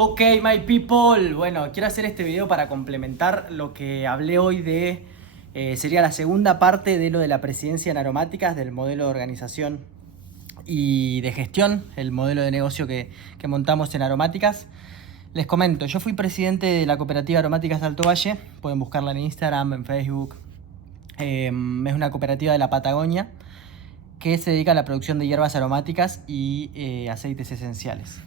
Ok, my people. Bueno, quiero hacer este video para complementar lo que hablé hoy sería la segunda parte de lo de la presidencia en aromáticas, del modelo de organización y de gestión, el modelo de negocio que montamos en aromáticas. Les comento, yo fui presidente de la cooperativa Aromáticas de Alto Valle, pueden buscarla en Instagram, en Facebook. Es una cooperativa de la Patagonia que se dedica a la producción de hierbas aromáticas y aceites esenciales.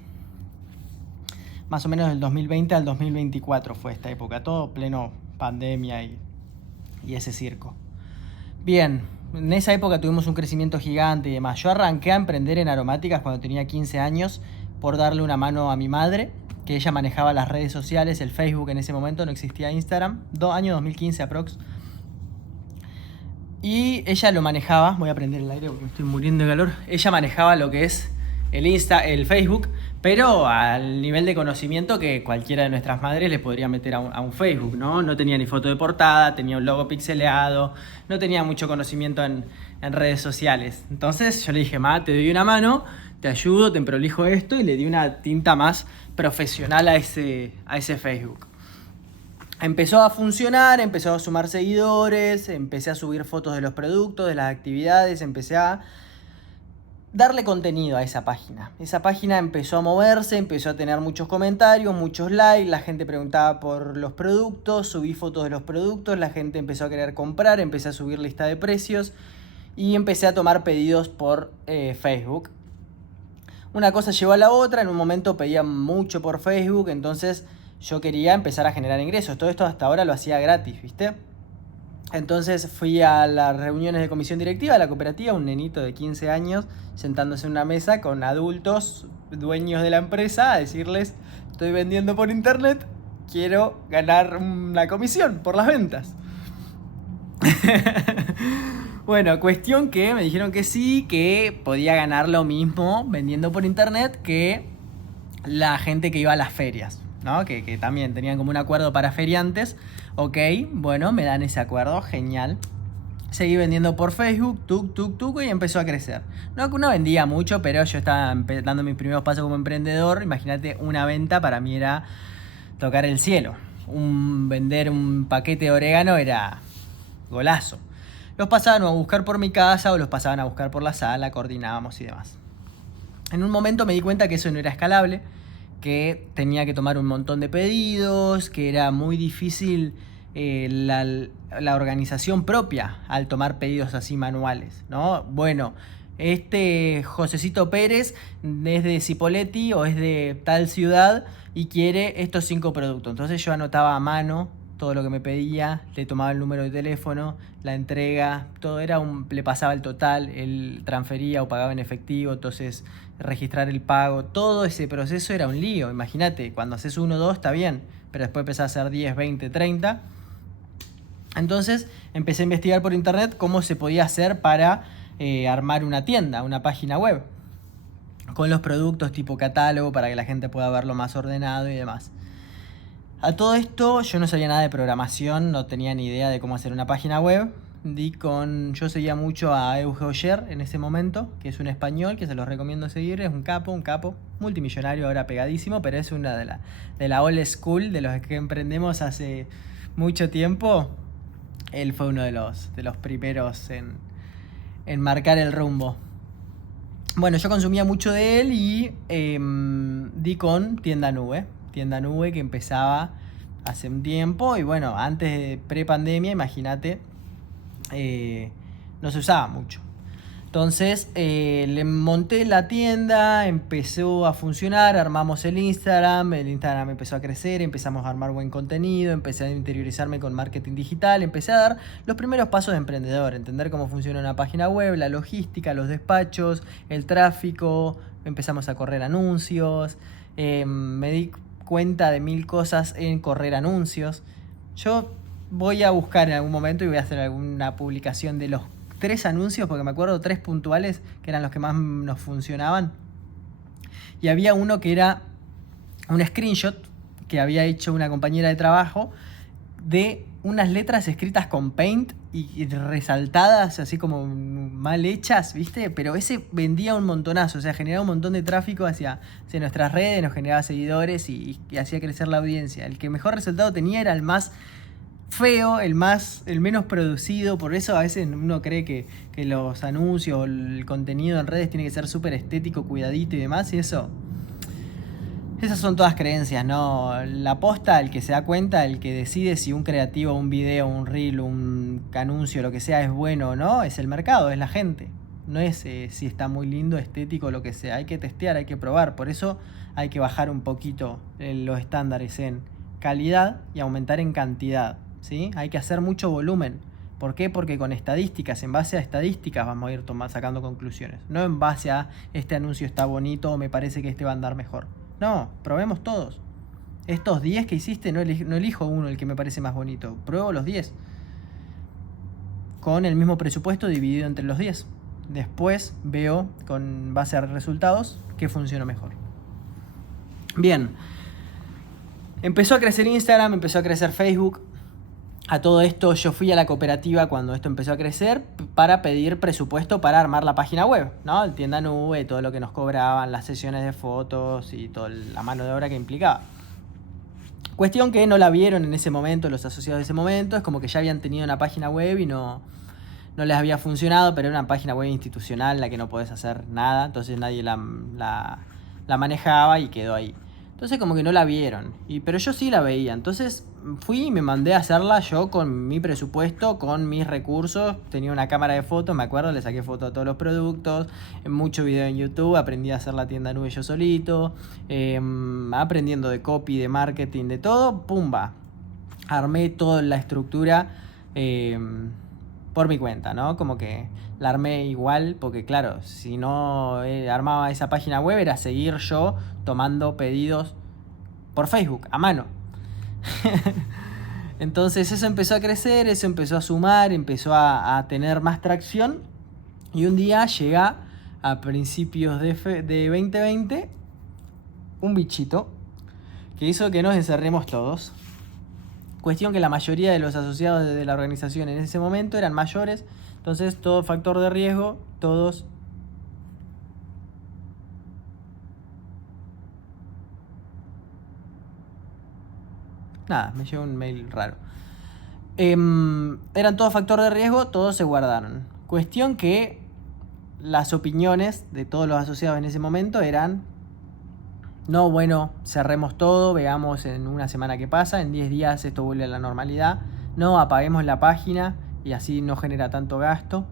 Más o menos del 2020 al 2024 fue esta época, todo pleno pandemia y ese circo. Bien, en esa época tuvimos un crecimiento gigante y demás. Yo arranqué a emprender en aromáticas cuando tenía 15 años por darle una mano a mi madre, que ella manejaba las redes sociales, el Facebook en ese momento, no existía Instagram, año 2015 aprox. Y ella lo manejaba, voy a prender el aire porque me estoy muriendo de calor. Ella manejaba lo que es el Facebook, pero al nivel de conocimiento que cualquiera de nuestras madres le podría meter a un Facebook, ¿no? No tenía ni foto de portada, tenía un logo pixeleado, no tenía mucho conocimiento en redes sociales. Entonces yo le dije, ma, te doy una mano, te ayudo, te prolijo esto, y le di una tinta más profesional a ese Facebook. Empezó a funcionar, empezó a sumar seguidores, empecé a subir fotos de los productos, de las actividades, empecé a darle contenido a esa página. Esa página empezó a moverse, empezó a tener muchos comentarios, muchos likes, la gente preguntaba por los productos, subí fotos de los productos, la gente empezó a querer comprar, empecé a subir lista de precios y empecé a tomar pedidos por Facebook. Una cosa llevó a la otra, en un momento pedía mucho por Facebook, entonces yo quería empezar a generar ingresos. Todo esto hasta ahora lo hacía gratis, ¿viste? Entonces fui a las reuniones de comisión directiva de la cooperativa, un nenito de 15 años, sentándose en una mesa con adultos, dueños de la empresa, a decirles, estoy vendiendo por internet, quiero ganar una comisión por las ventas. Bueno, cuestión que me dijeron que sí, que podía ganar lo mismo vendiendo por internet que la gente que iba a las ferias, ¿no? Que también tenían como un acuerdo para feriantes. Ok, bueno, me dan ese acuerdo, genial. Seguí vendiendo por Facebook, y empezó a crecer. No vendía mucho, pero yo estaba dando mis primeros pasos como emprendedor. Imagínate, una venta para mí era tocar el cielo. Vender un paquete de orégano era golazo. Los pasaban a buscar por mi casa o los pasaban a buscar por la sala, coordinábamos y demás. En un momento me di cuenta que eso no era escalable, que tenía que tomar un montón de pedidos, que era muy difícil la organización propia al tomar pedidos así manuales, ¿no? Bueno, Josecito Pérez es de Cipolletti o es de tal ciudad y quiere estos 5 productos. Entonces yo anotaba a mano todo lo que me pedía, le tomaba el número de teléfono, la entrega, todo le pasaba el total, él transfería o pagaba en efectivo, entonces registrar el pago, todo ese proceso era un lío. Imagínate, cuando haces 1, 2 está bien, pero después empezás a hacer 10, 20, 30. Entonces empecé a investigar por internet cómo se podía hacer para armar una tienda, una página web, con los productos tipo catálogo para que la gente pueda verlo más ordenado y demás. A todo esto yo no sabía nada de programación, no tenía ni idea de cómo hacer una página web. Yo seguía mucho a Euge Oyer en ese momento, que es un español que se los recomiendo seguir, es un capo, multimillonario ahora pegadísimo, pero es una de la old school, de los que emprendemos hace mucho tiempo. Él fue uno de los primeros en marcar el rumbo. Bueno, yo consumía mucho de él y di con Tienda Nube que empezaba hace un tiempo y bueno, antes de pre-pandemia, imagínate, no se usaba mucho. Entonces le monté la tienda, empezó a funcionar, armamos el Instagram empezó a crecer, empezamos a armar buen contenido, empecé a interiorizarme con marketing digital, empecé a dar los primeros pasos de emprendedor, entender cómo funciona una página web, la logística, los despachos, el tráfico, empezamos a correr anuncios, me di cuenta de 1000 cosas en correr anuncios. Yo voy a buscar en algún momento y voy a hacer alguna publicación de los 3 anuncios, porque me acuerdo 3 puntuales que eran los que más nos funcionaban. Y había uno que era un screenshot que había hecho una compañera de trabajo de unas letras escritas con Paint y resaltadas, así como mal hechas, ¿viste? Pero ese vendía un montonazo, o sea, generaba un montón de tráfico hacia nuestras redes, nos generaba seguidores y hacía crecer la audiencia. El que mejor resultado tenía era el más feo, el menos producido. Por eso a veces uno cree que los anuncios, el contenido en redes tiene que ser súper estético, cuidadito y demás, y esas son todas creencias, ¿no? La posta, el que se da cuenta, el que decide si un creativo, un video, un reel, un anuncio, lo que sea, es bueno o no, es el mercado, es la gente. No es si está muy lindo, estético, lo que sea. Hay que testear, hay que probar. Por eso hay que bajar un poquito los estándares en calidad y aumentar en cantidad, ¿sí? Hay que hacer mucho volumen. ¿Por qué? Porque con estadísticas, en base a estadísticas vamos a ir sacando conclusiones. No en base a este anuncio está bonito o me parece que este va a andar mejor. No, probemos todos. Estos 10 que hiciste, no elijo uno, el que me parece más bonito. Pruebo los 10. Con el mismo presupuesto dividido entre los 10. Después veo, con base a resultados, qué funciona mejor. Bien. Empezó a crecer Instagram, empezó a crecer Facebook. A todo esto yo fui a la cooperativa cuando esto empezó a crecer para pedir presupuesto para armar la página web, ¿no? El tienda nube, todo lo que nos cobraban, las sesiones de fotos y toda la mano de obra que implicaba. Cuestión que no la vieron en ese momento los asociados de ese momento, es como que ya habían tenido una página web y no les había funcionado, pero era una página web institucional la que no podés hacer nada, entonces nadie la manejaba y quedó ahí. Entonces como que no la vieron, pero yo sí la veía. Entonces fui y me mandé a hacerla yo con mi presupuesto, con mis recursos. Tenía una cámara de fotos, me acuerdo, le saqué fotos a todos los productos, mucho video en YouTube, aprendí a hacer la tienda nube yo solito, aprendiendo de copy, de marketing, de todo, pumba. Armé toda la estructura por mi cuenta, ¿no? Como que la armé igual, porque claro, si no armaba esa página web era seguir yo tomando pedidos por Facebook, a mano. Entonces eso empezó a crecer, eso empezó a sumar, empezó a tener más tracción. Y un día llega a principios de 2020 un bichito que hizo que nos encerremos todos. Cuestión que la mayoría de los asociados de la organización en ese momento eran mayores. Entonces todo factor de riesgo, todos... Nada, me llegó un mail raro. Eran todos factor de riesgo, todos se guardaron. Cuestión que las opiniones de todos los asociados en ese momento eran: no, bueno, cerremos todo, veamos en una semana qué pasa, en 10 días esto vuelve a la normalidad. No, apaguemos la página y así no genera tanto gasto.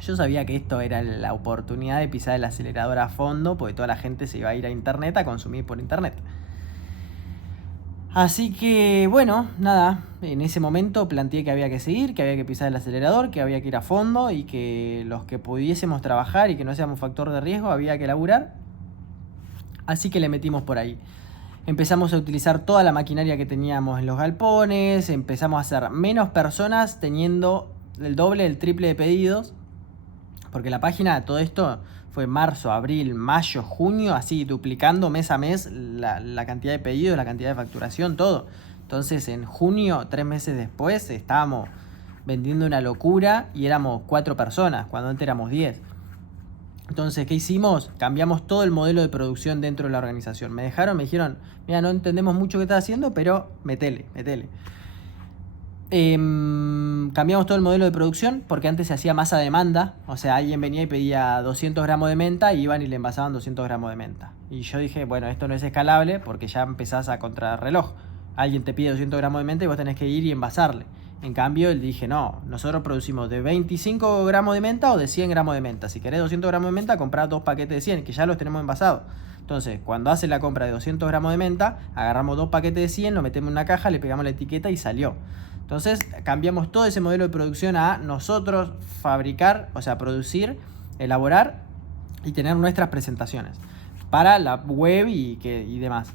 Yo sabía que esto era la oportunidad de pisar el acelerador a fondo, porque toda la gente se iba a ir a internet a consumir por internet. Así que, bueno, nada, en ese momento planteé que había que seguir, que había que pisar el acelerador, que había que ir a fondo y que los que pudiésemos trabajar y que no seamos factor de riesgo había que laburar. Así que le metimos por ahí. Empezamos a utilizar toda la maquinaria que teníamos en los galpones, empezamos a hacer menos personas teniendo el doble, el triple de pedidos, porque la página, todo esto fue marzo, abril, mayo, junio, así duplicando mes a mes la cantidad de pedidos, la cantidad de facturación, todo. Entonces en junio, 3 meses después, estábamos vendiendo una locura y éramos 4 personas, cuando antes éramos 10. Entonces, ¿qué hicimos? Cambiamos todo el modelo de producción dentro de la organización. Me dijeron, mira, no entendemos mucho qué estás haciendo, pero metele. Cambiamos todo el modelo de producción porque antes se hacía más a demanda. O sea, alguien venía y pedía 200 gramos de menta y iban y le envasaban 200 gramos de menta. Y yo dije, bueno, esto no es escalable porque ya empezás a contrarreloj. Alguien te pide 200 gramos de menta y vos tenés que ir y envasarle. En cambio, él dije, no, nosotros producimos de 25 gramos de menta o de 100 gramos de menta. Si querés 200 gramos de menta, comprá 2 paquetes de 100, que ya los tenemos envasados. Entonces, cuando hace la compra de 200 gramos de menta, agarramos 2 paquetes de 100, lo metemos en una caja, le pegamos la etiqueta y salió. Entonces, cambiamos todo ese modelo de producción a nosotros fabricar, o sea, producir, elaborar y tener nuestras presentaciones para la web y demás.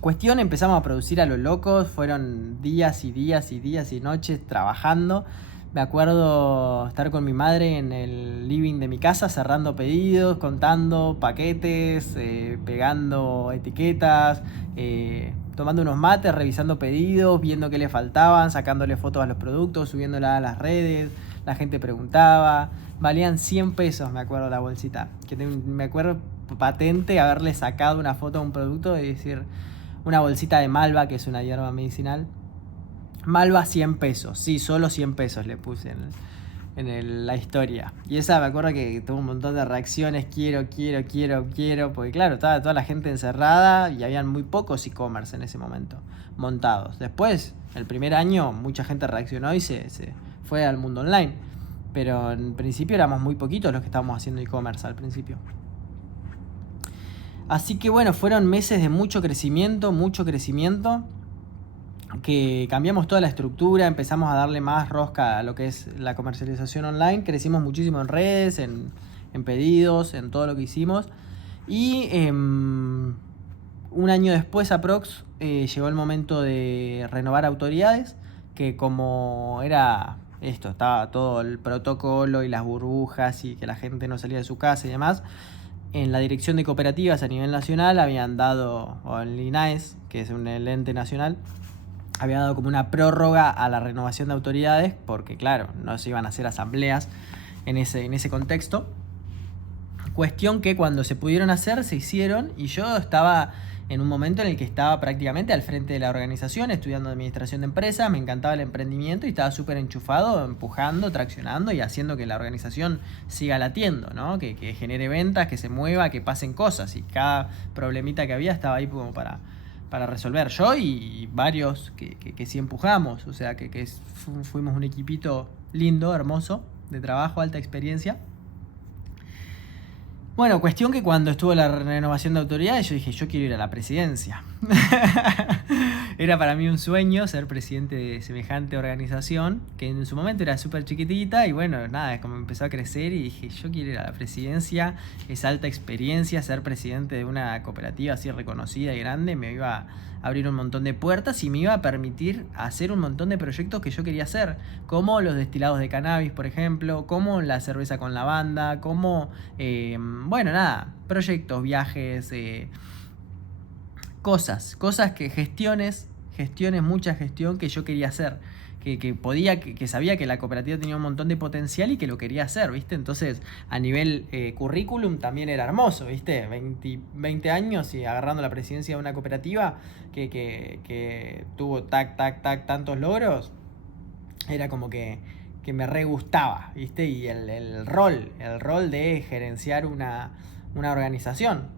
Cuestión, empezamos a producir a lo locos, fueron días y noches trabajando. Me acuerdo estar con mi madre en el living de mi casa cerrando pedidos, contando paquetes, pegando etiquetas, tomando unos mates, revisando pedidos, viendo qué le faltaban, sacándole fotos a los productos, subiéndola a las redes, la gente preguntaba. Valían 100 pesos, me acuerdo, la bolsita. Me acuerdo patente haberle sacado una foto a un producto y decir, una bolsita de malva, que es una hierba medicinal. Malva 100 pesos, sí, solo 100 pesos le puse en la historia. Y esa me acuerdo que tuvo un montón de reacciones, quiero, porque claro, estaba toda la gente encerrada y habían muy pocos e-commerce en ese momento montados. Después, el primer año, mucha gente reaccionó y se fue al mundo online. Pero en principio éramos muy poquitos los que estábamos haciendo e-commerce al principio. Así que bueno, fueron meses de mucho crecimiento, que cambiamos toda la estructura, empezamos a darle más rosca a lo que es la comercialización online, crecimos muchísimo en redes, en pedidos, en todo lo que hicimos. Y un año después aprox llegó el momento de renovar autoridades, que como era esto, estaba todo el protocolo y las burbujas y que la gente no salía de su casa y demás, en la dirección de cooperativas a nivel nacional habían dado, o el INAES, que es el ente nacional, había dado como una prórroga a la renovación de autoridades, porque claro, no se iban a hacer asambleas en ese contexto. Cuestión que cuando se pudieron hacer, se hicieron, y yo estaba en un momento en el que estaba prácticamente al frente de la organización, estudiando administración de empresas, me encantaba el emprendimiento y estaba súper enchufado, empujando, traccionando y haciendo que la organización siga latiendo, ¿no? Que genere ventas, que se mueva, que pasen cosas, y cada problemita que había estaba ahí como para resolver. Yo y varios que sí empujamos, o sea que fuimos un equipito lindo, hermoso, de trabajo, alta experiencia. Bueno, cuestión que cuando estuvo la renovación de autoridades yo dije, yo quiero ir a la presidencia. Era para mí un sueño ser presidente de semejante organización, que en su momento era súper chiquitita y bueno, nada, como empezó a crecer y dije, yo quiero ir a la presidencia, es alta experiencia, ser presidente de una cooperativa así reconocida y grande me iba a abrir un montón de puertas y me iba a permitir hacer un montón de proyectos que yo quería hacer, como los destilados de cannabis, por ejemplo, como la cerveza con lavanda, como, bueno, nada, proyectos, viajes, cosas que gestiones, mucha gestión que yo quería hacer, que sabía que la cooperativa tenía un montón de potencial y que lo quería hacer, ¿viste? Entonces, a nivel currículum también era hermoso, ¿viste? 20 años y agarrando la presidencia de una cooperativa que tuvo tantos logros, era como que me re gustaba, ¿viste? Y el rol de gerenciar una organización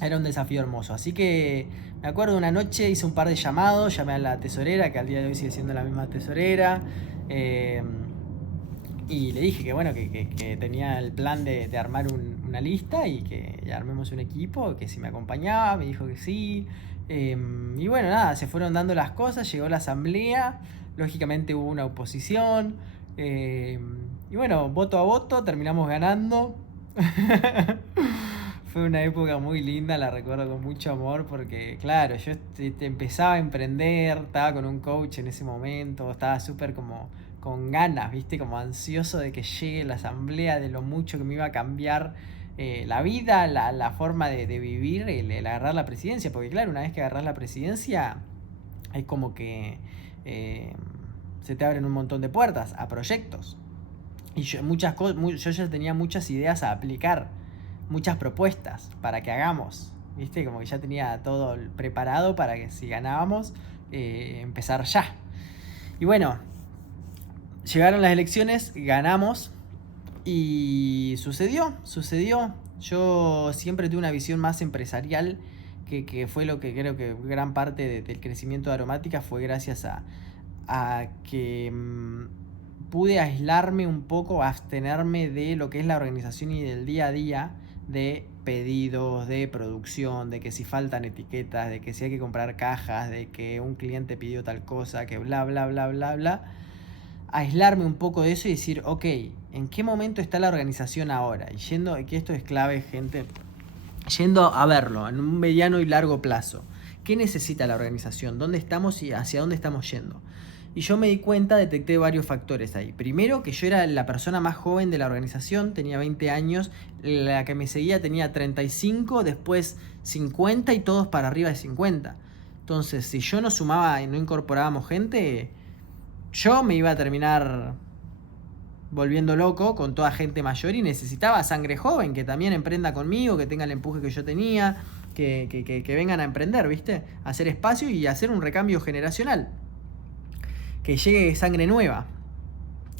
era un desafío hermoso. Así que me acuerdo una noche hice un par de llamados, llamé a la tesorera, que al día de hoy sigue siendo la misma tesorera, y le dije que bueno, que tenía el plan de armar una lista y que armemos un equipo, que si me acompañaba, me dijo que sí. Y bueno, nada, se fueron dando las cosas, llegó la asamblea, lógicamente hubo una oposición, y bueno, voto a voto, terminamos ganando. Fue una época muy linda, la recuerdo con mucho amor porque, claro, yo empezaba a emprender, estaba con un coach en ese momento, estaba súper como con ganas, ¿viste? Como ansioso de que llegue la asamblea, de lo mucho que me iba a cambiar la vida, la forma de vivir, el agarrar la presidencia. Porque, claro, una vez que agarras la presidencia, es como que se te abren un montón de puertas a proyectos. Y yo ya tenía muchas ideas a aplicar, muchas propuestas para que hagamos, ¿viste? Como que ya tenía todo preparado para que si ganábamos, empezar ya. Y bueno, llegaron las elecciones, ganamos y sucedió. Yo siempre tuve una visión más empresarial, que fue lo que creo que gran parte del crecimiento de Aromática fue gracias a que pude aislarme un poco, abstenerme de lo que es la organización y del día a día, de pedidos, de producción, de que si faltan etiquetas, de que si hay que comprar cajas, de que un cliente pidió tal cosa, que bla, bla, bla, bla, bla. Aislarme un poco de eso y decir, ok, ¿en qué momento está la organización ahora? Y que esto es clave, gente, yendo a verlo en un mediano y largo plazo. ¿Qué necesita la organización? ¿Dónde estamos y hacia dónde estamos yendo? Y yo me di cuenta, detecté varios factores ahí. Primero, que yo era la persona más joven de la organización, tenía 20 años, la que me seguía tenía 35, después 50 y todos para arriba de 50. Entonces, si yo no sumaba y no incorporábamos gente, yo me iba a terminar volviendo loco con toda gente mayor y necesitaba sangre joven que también emprenda conmigo, que tenga el empuje que yo tenía, que vengan a emprender, ¿viste? A hacer espacio y hacer un recambio generacional, que llegue sangre nueva.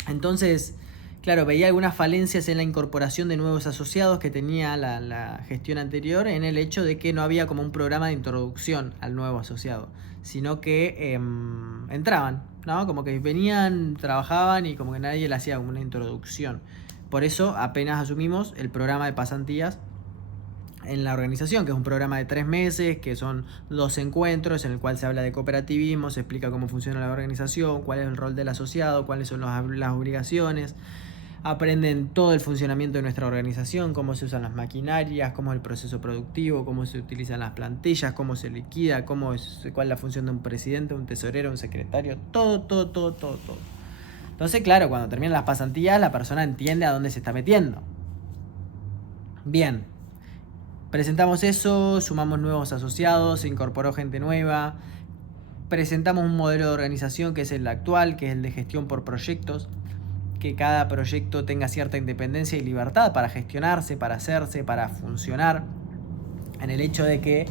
Entonces, claro, veía algunas falencias en la incorporación de nuevos asociados que tenía la gestión anterior, en el hecho de que no había como un programa de introducción al nuevo asociado, sino que entraban, ¿no? Como que venían, trabajaban y como que nadie le hacía como una introducción. Por eso apenas asumimos el programa de pasantías en la organización, que es un programa de 3 meses, que son 2 encuentros en el cual se habla de cooperativismo, se explica cómo funciona la organización, cuál es el rol del asociado, cuáles son las obligaciones. Aprenden todo el funcionamiento de nuestra organización, cómo se usan las maquinarias, cómo es el proceso productivo, cómo se utilizan las plantillas, cómo se liquida, cuál es la función de un presidente, un tesorero, un secretario, todo. Entonces, claro, cuando terminan las pasantías, la persona entiende a dónde se está metiendo. Bien, presentamos eso, sumamos nuevos asociados, se incorporó gente nueva, presentamos un modelo de organización que es el actual, que es el de gestión por proyectos, que cada proyecto tenga cierta independencia y libertad para gestionarse, para hacerse, para funcionar, en el hecho de que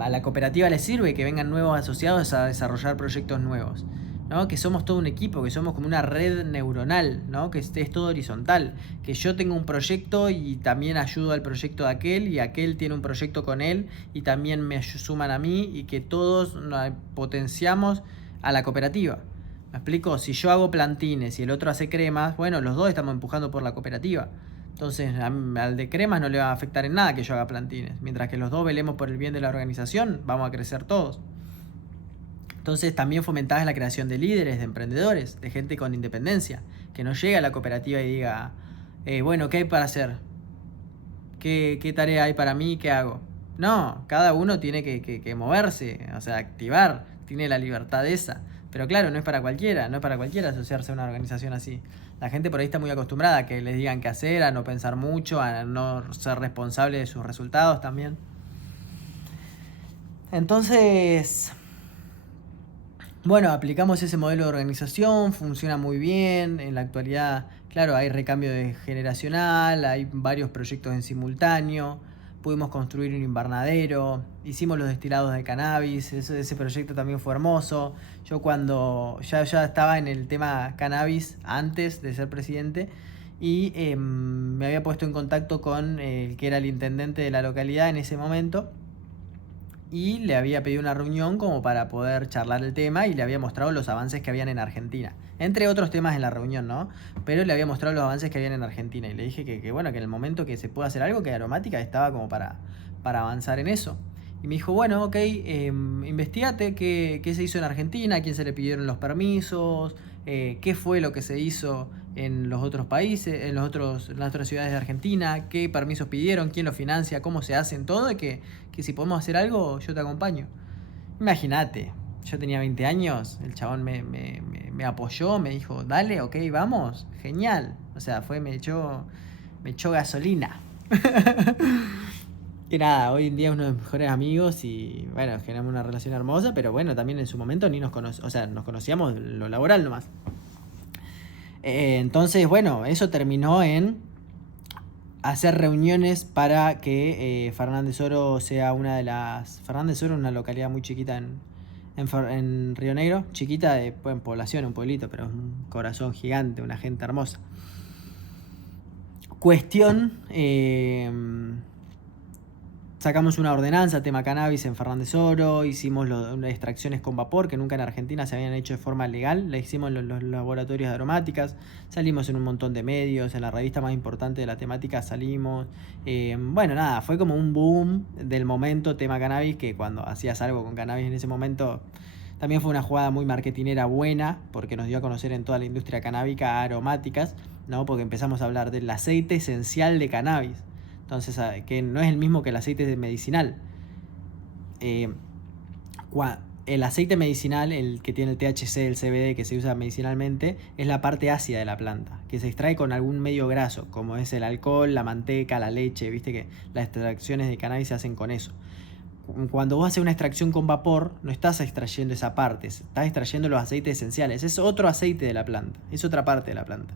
a la cooperativa le sirve que vengan nuevos asociados a desarrollar proyectos nuevos, ¿no? Que somos todo un equipo, que somos como una red neuronal, ¿no? Que es todo horizontal, que yo tengo un proyecto y también ayudo al proyecto de aquel, y aquel tiene un proyecto con él y también me suman a mí, y que todos potenciamos a la cooperativa. ¿Me explico? Si yo hago plantines y el otro hace cremas, bueno, los dos estamos empujando por la cooperativa. Entonces al de cremas no le va a afectar en nada que yo haga plantines. Mientras que los dos velemos por el bien de la organización, vamos a crecer todos. Entonces también fomentás la creación de líderes, de emprendedores, de gente con independencia, que no llegue a la cooperativa y diga, bueno, ¿qué hay para hacer? ¿Qué tarea hay para mí? ¿Qué hago? No, cada uno tiene que moverse, o sea, activar, tiene la libertad esa. Pero claro, no es para cualquiera asociarse a una organización así. La gente por ahí está muy acostumbrada a que les digan qué hacer, a no pensar mucho, a no ser responsable de sus resultados también. Entonces, bueno, aplicamos ese modelo de organización, funciona muy bien. En la actualidad, claro, hay recambio generacional, hay varios proyectos en simultáneo. Pudimos construir un invernadero, hicimos los destilados de cannabis, ese proyecto también fue hermoso. Yo cuando ya estaba en el tema cannabis antes de ser presidente, y me había puesto en contacto con el que era el intendente de la localidad en ese momento, y le había pedido una reunión como para poder charlar el tema, y le había mostrado los avances que habían en Argentina. Entre otros temas en la reunión, ¿no? Pero le había mostrado los avances que habían en Argentina, y le dije que bueno, que en el momento que se pueda hacer algo, que Aromática estaba como para avanzar en eso. Y me dijo, bueno, ok, investigate qué se hizo en Argentina, a quién se le pidieron los permisos, qué fue lo que se hizo en los otros países, en las otras ciudades de Argentina, qué permisos pidieron, quién lo financia, cómo se hacen, todo, y que si podemos hacer algo, yo te acompaño. Imagínate, yo tenía 20 años, el chabón me apoyó, me dijo, dale, ok, vamos, genial. O sea, me echó gasolina. Que nada, hoy en día es uno de mis mejores amigos y bueno, generamos una relación hermosa, pero bueno, también en su momento ni nos conocíamos lo laboral nomás. Entonces, bueno, eso terminó en hacer reuniones para que Fernández Oro sea una de las... Fernández Oro es una localidad muy chiquita en Río Negro, chiquita en población, un pueblito, pero es un corazón gigante, una gente hermosa. Cuestión... Sacamos una ordenanza, tema cannabis en Fernández Oro, hicimos extracciones con vapor que nunca en Argentina se habían hecho de forma legal, la hicimos en los laboratorios de aromáticas, salimos en un montón de medios, en la revista más importante de la temática salimos. Bueno, nada, fue como un boom del momento tema cannabis, que cuando hacías algo con cannabis en ese momento también fue una jugada muy marketinera buena, porque nos dio a conocer en toda la industria canábica aromáticas, ¿no? Porque empezamos a hablar del aceite esencial de cannabis. Entonces, que no es el mismo que el aceite medicinal. El aceite medicinal, el que tiene el THC, el CBD, que se usa medicinalmente, es la parte ácida de la planta, que se extrae con algún medio graso, como es el alcohol, la manteca, la leche. Viste que las extracciones de cannabis se hacen con eso. cuando vos haces una extracción con vapor, no estás extrayendo esa parte, estás extrayendo los aceites esenciales. Es otro aceite de la planta, es otra parte de la planta,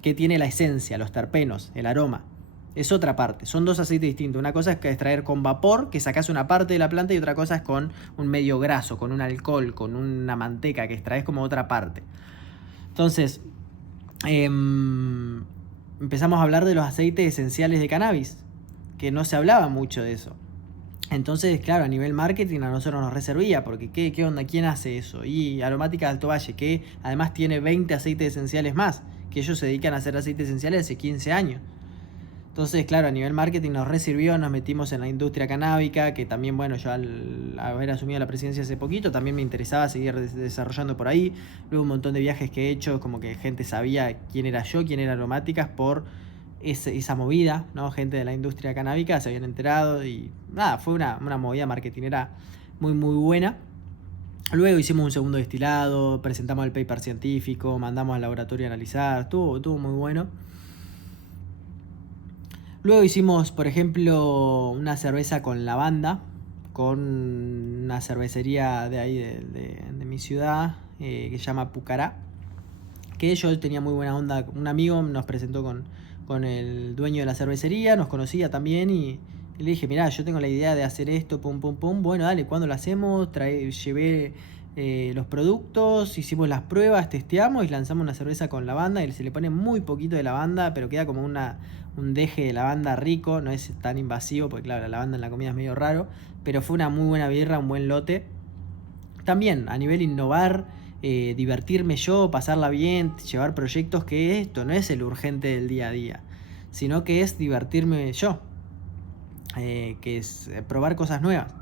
que tiene la esencia, los terpenos, el aroma. Es otra parte, son dos aceites distintos. Una cosa es que extraer con vapor, que sacás una parte de la planta, y otra cosa es con un medio graso, con un alcohol, con una manteca, que extraes como otra parte. Entonces, empezamos a hablar de los aceites esenciales de cannabis, que no se hablaba mucho de eso. Entonces, claro, a nivel marketing a nosotros nos reservía, porque ¿qué onda? ¿Quién hace eso? Y Aromática de Alto Valle, que además tiene 20 aceites esenciales más, que ellos se dedican a hacer aceites esenciales hace 15 años. Entonces, claro, a nivel marketing nos resirvió, nos metimos en la industria canábica, que también, bueno, yo al haber asumido la presidencia hace poquito, también me interesaba seguir desarrollando por ahí. Luego un montón de viajes que he hecho, como que gente sabía quién era yo, quién era Aromáticas, por esa movida, ¿no? Gente de la industria canábica se habían enterado y nada, fue una movida marketinera muy muy buena. Luego hicimos un segundo destilado, presentamos el paper científico, mandamos al laboratorio a analizar, estuvo muy bueno. Luego hicimos, por ejemplo, una cerveza con lavanda, con una cervecería de ahí de mi ciudad, que se llama Pucará, que yo tenía muy buena onda. Un amigo nos presentó con el dueño de la cervecería, nos conocía también, y le dije, mirá, yo tengo la idea de hacer esto, pum, pum, pum. Bueno, dale, ¿cuándo lo hacemos? Llevé los productos, hicimos las pruebas, testeamos y lanzamos una cerveza con lavanda, y se le pone muy poquito de lavanda, pero queda como un deje de lavanda rico, no es tan invasivo, porque claro, la lavanda en la comida es medio raro, pero fue una muy buena birra, un buen lote. También a nivel innovar, divertirme yo, pasarla bien, llevar proyectos, que esto no es el urgente del día a día, sino que es divertirme yo, que es probar cosas nuevas.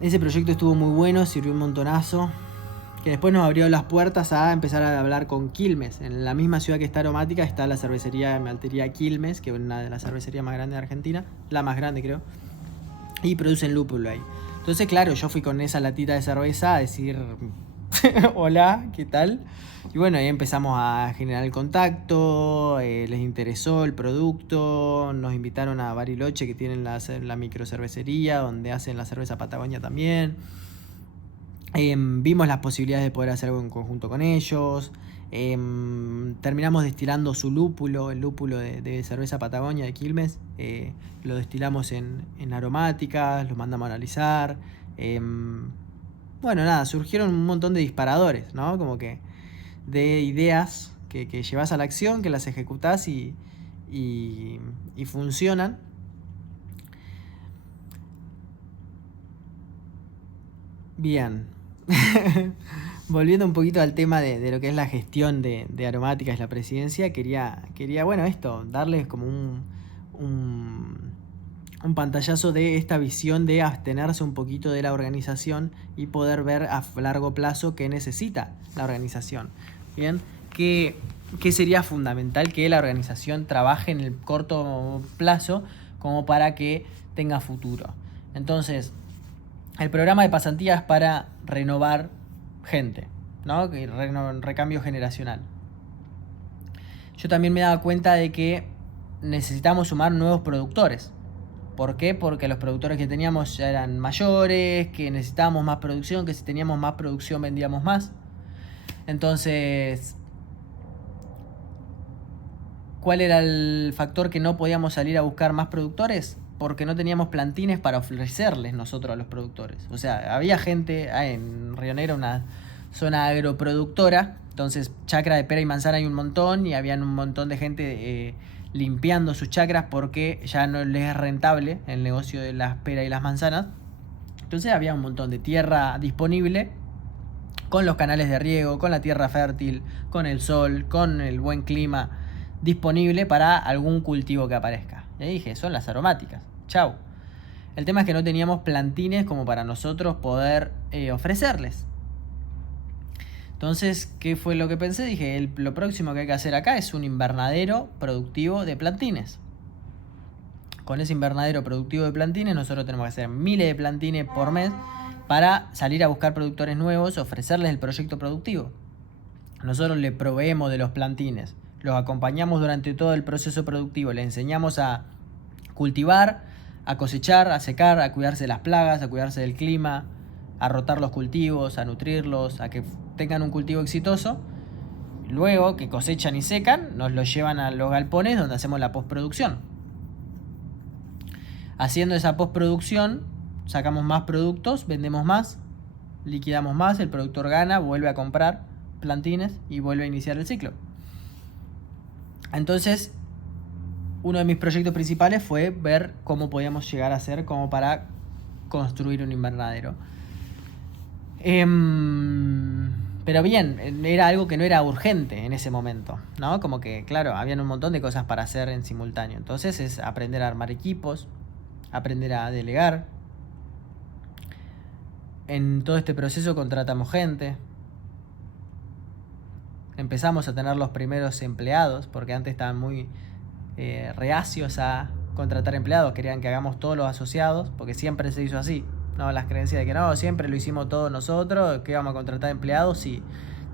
Ese proyecto estuvo muy bueno, sirvió un montonazo, que después nos abrió las puertas a empezar a hablar con Quilmes. En la misma ciudad que está Aromática está la cervecería de maltería Quilmes, que es una de las cervecerías más grandes de Argentina, la más grande creo, y producen lúpulo ahí. Entonces, claro, yo fui con esa latita de cerveza a decir hola, ¿qué tal? Y bueno, ahí empezamos a generar el contacto, les interesó el producto, nos invitaron a Bariloche, que tienen la microcervecería, donde hacen la cerveza Patagonia también. Vimos las posibilidades de poder hacer algo en conjunto con ellos. Terminamos destilando su lúpulo, el lúpulo de cerveza Patagonia de Quilmes. Lo destilamos en aromáticas, lo mandamos a analizar. Bueno, nada, surgieron un montón de disparadores, ¿no? Como que de ideas que llevas a la acción, que las ejecutás y funcionan. Bien. Volviendo un poquito al tema de lo que es la gestión de aromáticas y la presidencia, quería bueno, esto, darles como un pantallazo de esta visión de abstenerse un poquito de la organización y poder ver a largo plazo qué necesita la organización. Bien, que sería fundamental que la organización trabaje en el corto plazo como para que tenga futuro. Entonces, el programa de pasantías es para renovar gente, ¿no? Recambio generacional. Yo también me he dado cuenta de que necesitamos sumar nuevos productores. ¿Por qué? Porque los productores que teníamos ya eran mayores, que necesitábamos más producción, que si teníamos más producción vendíamos más. Entonces, ¿cuál era el factor que no podíamos salir a buscar más productores? Porque no teníamos plantines para ofrecerles nosotros a los productores. O sea, había gente en Río Negro, una zona agroproductora, entonces chacra de pera y manzana hay un montón, y habían un montón de gente limpiando sus chacras porque ya no les es rentable el negocio de las peras y las manzanas. Entonces había un montón de tierra disponible, con los canales de riego, con la tierra fértil, con el sol, con el buen clima disponible para algún cultivo que aparezca. Y ahí dije, son las aromáticas. Chau. El tema es que no teníamos plantines como para nosotros poder ofrecerles. Entonces, ¿qué fue lo que pensé? Dije, lo próximo que hay que hacer acá es un invernadero productivo de plantines. Con ese invernadero productivo de plantines nosotros tenemos que hacer miles de plantines por mes para salir a buscar productores nuevos, ofrecerles el proyecto productivo. Nosotros le proveemos de los plantines, los acompañamos durante todo el proceso productivo, le enseñamos a cultivar, a cosechar, a secar, a cuidarse de las plagas, a cuidarse del clima, a rotar los cultivos, a nutrirlos, a que tengan un cultivo exitoso. Luego que cosechan y secan, nos los llevan a los galpones donde hacemos la postproducción. Haciendo esa postproducción, sacamos más productos, vendemos más, liquidamos más, el productor gana, vuelve a comprar plantines y vuelve a iniciar el ciclo. Entonces, uno de mis proyectos principales fue ver cómo podíamos llegar a hacer como para construir un invernadero. Pero bien, era algo que no era urgente en ese momento, ¿no? Como que, claro, habían un montón de cosas para hacer en simultáneo. Entonces es aprender a armar equipos, aprender a delegar. En todo este proceso contratamos gente. Empezamos a tener los primeros empleados, porque antes estaban muy reacios a contratar empleados. Querían que hagamos todos los asociados, porque siempre se hizo así. No, las creencias de que no, siempre lo hicimos todos nosotros, que íbamos a contratar empleados, y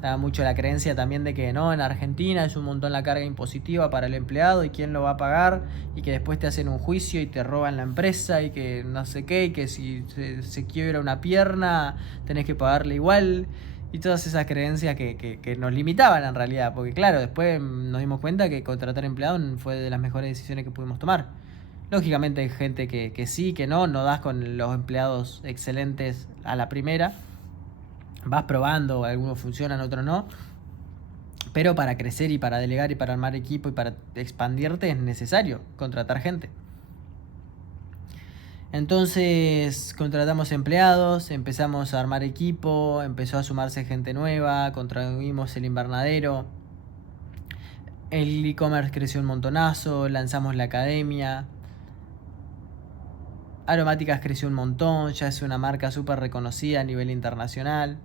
daba mucho la creencia también de que no, en Argentina es un montón la carga impositiva para el empleado y quién lo va a pagar, y que después te hacen un juicio y te roban la empresa y que no sé qué, y que si se quiebra una pierna tenés que pagarle igual, y todas esas creencias que nos limitaban en realidad, porque claro, después nos dimos cuenta que contratar empleados fue de las mejores decisiones que pudimos tomar. Lógicamente hay gente que sí, que no das con los empleados excelentes a la primera. Vas probando, algunos funcionan, otros no. Pero para crecer y para delegar y para armar equipo y para expandirte es necesario contratar gente. Entonces contratamos empleados, empezamos a armar equipo, empezó a sumarse gente nueva, construimos el invernadero. El e-commerce creció un montonazo, lanzamos la academia. Aromáticas creció un montón, ya es una marca súper reconocida a nivel internacional.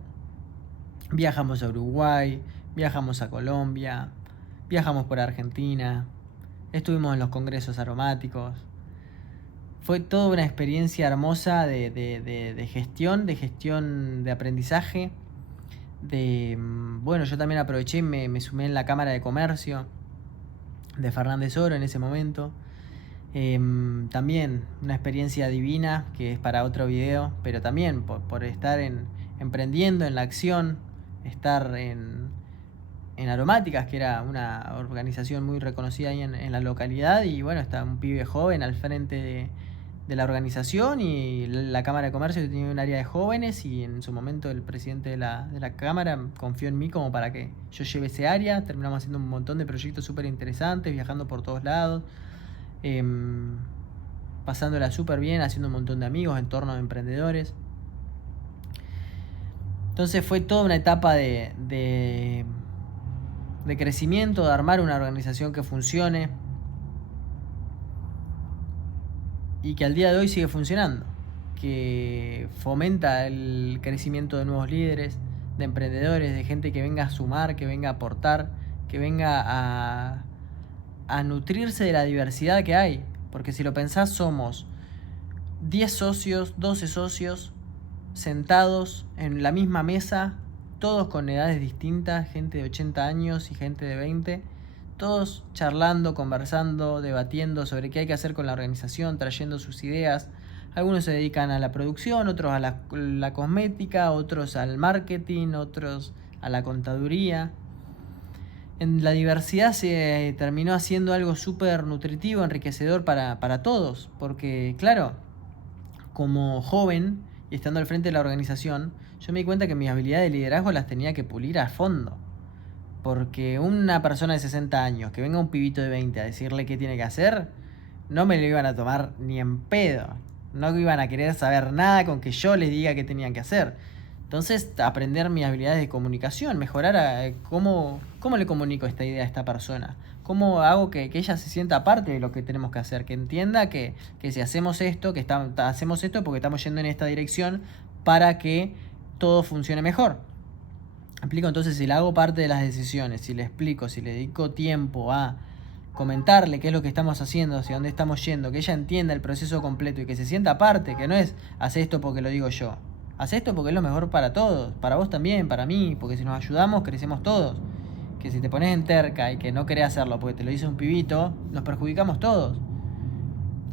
Viajamos a Uruguay, viajamos a Colombia, viajamos por Argentina, estuvimos en los congresos aromáticos. Fue toda una experiencia hermosa de gestión de aprendizaje. Bueno, yo también aproveché y me sumé en la Cámara de Comercio de Fernández Oro en ese momento. También una experiencia divina, que es para otro video, pero también por estar emprendiendo en la acción, estar en Aromáticas, que era una organización muy reconocida ahí en la localidad, y bueno, está un pibe joven al frente de la organización, y la Cámara de Comercio tenía un área de jóvenes, y en su momento el presidente de la Cámara confió en mí como para que yo lleve ese área. Terminamos haciendo un montón de proyectos súper interesantes, viajando por todos lados. Pasándola súper bien, haciendo un montón de amigos, entornos de emprendedores. Entonces fue toda una etapa de crecimiento, de armar una organización que funcione y que al día de hoy sigue funcionando, que fomenta el crecimiento de nuevos líderes, de emprendedores, de gente que venga a sumar, que venga a aportar, que venga a nutrirse de la diversidad que hay. Porque si lo pensás, somos 10 socios, 12 socios, sentados en la misma mesa, todos con edades distintas, gente de 80 años y gente de 20, todos charlando, conversando, debatiendo sobre qué hay que hacer con la organización, trayendo sus ideas. Algunos se dedican a la producción, otros a la cosmética, otros al marketing, otros a la contaduría. En la diversidad se terminó haciendo algo súper nutritivo, enriquecedor para todos, porque claro, como joven y estando al frente de la organización, yo me di cuenta que mis habilidades de liderazgo las tenía que pulir a fondo, porque una persona de 60 años, que venga un pibito de 20 a decirle qué tiene que hacer, no me lo iban a tomar ni en pedo, no iban a querer saber nada con que yo les diga qué tenían que hacer. Entonces, aprender mis habilidades de comunicación, mejorar cómo le comunico esta idea a esta persona, cómo hago que ella se sienta parte de lo que tenemos que hacer, que entienda que si hacemos esto, hacemos esto porque estamos yendo en esta dirección para que todo funcione mejor. ¿Me explico? Entonces, si le hago parte de las decisiones, si le explico, si le dedico tiempo a comentarle qué es lo que estamos haciendo, hacia dónde estamos yendo, que ella entienda el proceso completo y que se sienta parte, que no es hacer esto porque lo digo yo. Haz esto porque es lo mejor para todos, para vos también, para mí, porque si nos ayudamos crecemos todos. Que si te pones en terca y que no querés hacerlo porque te lo dice un pibito, nos perjudicamos todos.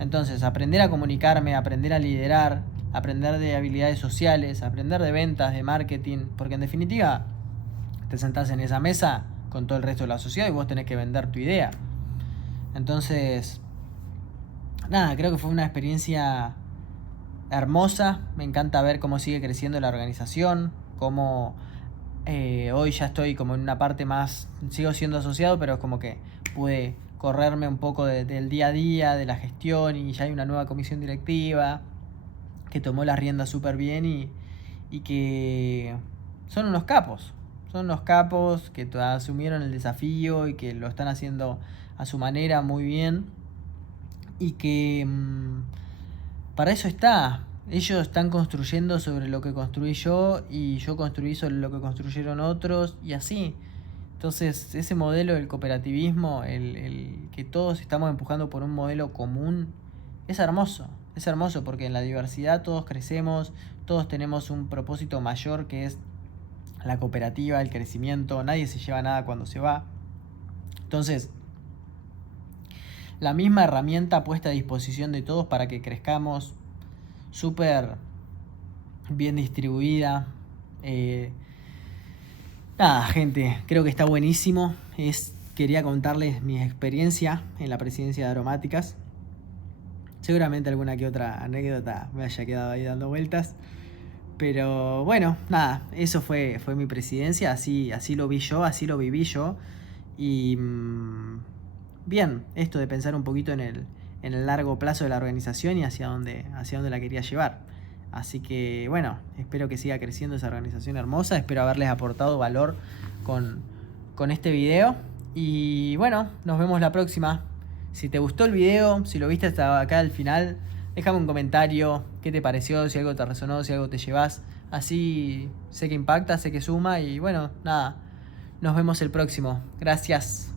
Entonces, aprender a comunicarme, aprender a liderar, aprender de habilidades sociales, aprender de ventas, de marketing, porque en definitiva te sentás en esa mesa con todo el resto de la sociedad y vos tenés que vender tu idea. Entonces, nada, creo que fue una experiencia hermosa. Me encanta ver cómo sigue creciendo la organización, cómo hoy ya estoy como en una parte más, sigo siendo asociado, pero es como que pude correrme un poco del día a día, de la gestión, y ya hay una nueva comisión directiva que tomó las riendas súper bien y que son unos capos. Son unos capos que asumieron el desafío y que lo están haciendo a su manera muy bien. Y que para eso está. Ellos están construyendo sobre lo que construí yo y yo construí sobre lo que construyeron otros y así. Entonces ese modelo del cooperativismo, el que todos estamos empujando por un modelo común, es hermoso. Es hermoso porque en la diversidad todos crecemos, todos tenemos un propósito mayor que es la cooperativa, el crecimiento, nadie se lleva nada cuando se va. Entonces, la misma herramienta puesta a disposición de todos para que crezcamos, súper bien distribuida. Nada, gente, creo que está buenísimo. Quería contarles mi experiencia en la presidencia de Aromáticas. Seguramente alguna que otra anécdota me haya quedado ahí dando vueltas. Pero bueno, nada, eso fue mi presidencia, así lo vi yo, así lo viví yo. Y bien, esto de pensar un poquito en el largo plazo de la organización y hacia dónde la quería llevar. Así que bueno, espero que siga creciendo esa organización hermosa, espero haberles aportado valor con este video. Y bueno, nos vemos la próxima. Si te gustó el video, si lo viste hasta acá al final, déjame un comentario, qué te pareció, si algo te resonó, si algo te llevas. Así sé que impacta, sé que suma y bueno, nada, nos vemos el próximo. Gracias.